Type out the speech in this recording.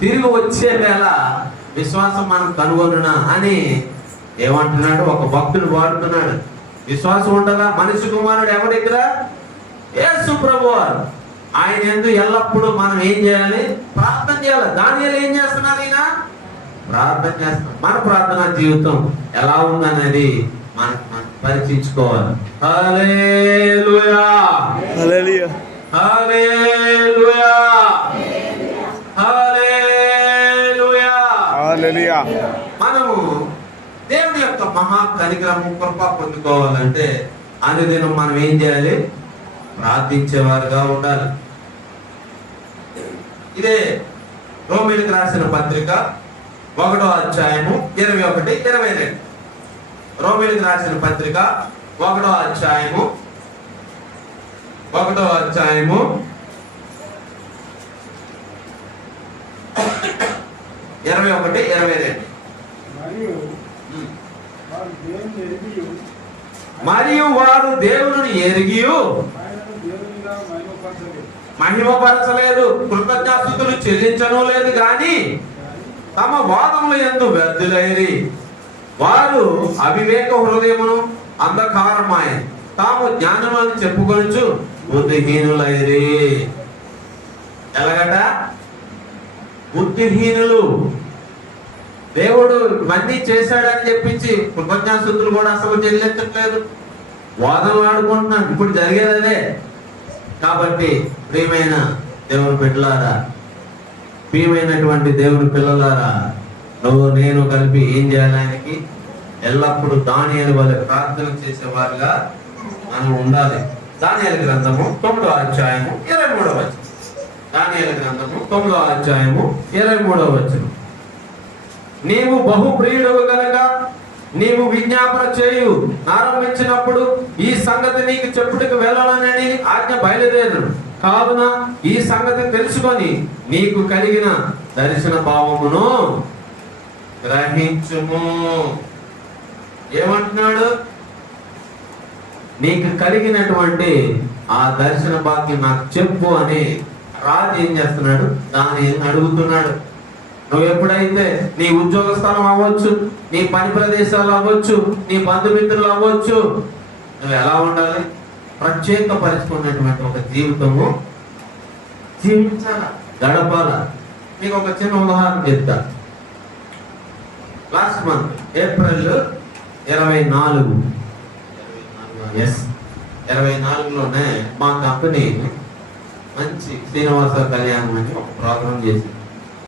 తిరిగి వచ్చే వేళ విశ్వాసం మనం కనుగొనునా అని ఏమంటున్నాడు? ఒక భక్తుడు వాడుతున్నాడు. విశ్వాసం ఉండదా? మనిషి కుమారుడు ఎవరి దగ్గర? యేసు ప్రభువారు. ఆయన యందు ఎల్లప్పుడూ మనం ఏం చేయాలి? ప్రార్థన చేయాలి. దానియేలు ఏం చేస్తున్నారు? ఈయన ప్రార్థన చేస్తున్నాం. మన ప్రార్థన జీవితం ఎలా ఉందనేది మనం పరీక్షించుకోవాలి. హల్లెలూయా, హల్లెలూయా, హల్లెలూయా, హల్లెలూయా, హల్లెలూయా. మనము దేవుని యొక్క మహా కనికరము కృప పొందుకోవాలంటే అనుదినం మనం ఏం చేయాలి? ప్రార్థించేవారుగా ఉండాలి. ఇదే రోమీయులకు రాసిన పత్రిక 1వ అధ్యాయము 21, 22. రోమీయులకు రాసిన పత్రిక 1వ అధ్యాయము 21, 22. మరియు వారు దేవుని ఎరిగి మహిమపరచలేదు, కృతజ్ఞతాస్తుతులు చెల్లించను లేదు గాని తమ వాదముల యందు వ్యర్థులైరి. వారు అవివేక హృదయమును అంధకారమాయ తాము జ్ఞానమని చెప్పుకొనుచు బుద్ధిహీనులైరి. ఎలాగట? బుద్ధిహీనులు. దేవుడు ఇవన్నీ చేశాడని చెప్పించి కృతజ్ఞతాస్తుతులు కూడా అసలు చెల్లించట్లేదు, వాదనలు ఆడుకుంటున్నాను. ఇప్పుడు జరిగేది అదే. కాబట్టి ప్రియమైన దేవుని బిడ్డలారా, ప్రియమైనటువంటి దేవుని పిల్లలారా, నువ్వు నేను కలిపి ఏం చేయాలి? ఆయనకి ఎల్లప్పుడూ దానియేలు వలె ప్రార్థన చేసేవారుగా మనం ఉండాలి. దానియేలు గ్రంథము 9వ అధ్యాయము 23వ వచనం. దానియేలు గ్రంథము 9వ అధ్యాయము 23వ వచనం. నీవు బహు ప్రియుడవు గనక నీవు విజ్ఞాపన చేయు ఆరంభించినప్పుడు ఈ సంగతి నీకు చెప్పుటకు వెళ్ళాలని ఆజ్ఞ బయలుదేరు. కావున ఈ సంగతి తెలుసుకొని నీకు కలిగిన దర్శన భావమును గ్రహించుము. ఏమంటున్నాడు? నీకు కలిగినటువంటి ఆ దర్శన భాగ్యం నాకు చెప్పు అని రాజు ఏం చేస్తున్నాడు? దానియేలుని అడుగుతున్నాడు. నువ్వు ఎప్పుడైతే నీ ఉద్యోగ స్థలం అవ్వచ్చు, నీ పని ప్రదేశాలు అవ్వచ్చు, నీ బంధుమిత్రులు అవ్వచ్చు, నువ్వు ఎలా ఉండాలి? ప్రత్యేకపరుచుకున్నటువంటి ఒక జీవితము జీవించాల, గడపాల. మీకు ఒక చిన్న ఉదాహరణ చెప్తా. లాస్ట్ మంత్ ఏప్రిల్ 24లోనే మా కంపెనీ మంచి శ్రీనివాస కళ్యాణం అని ఒక ప్రోగ్రాం చేసింది.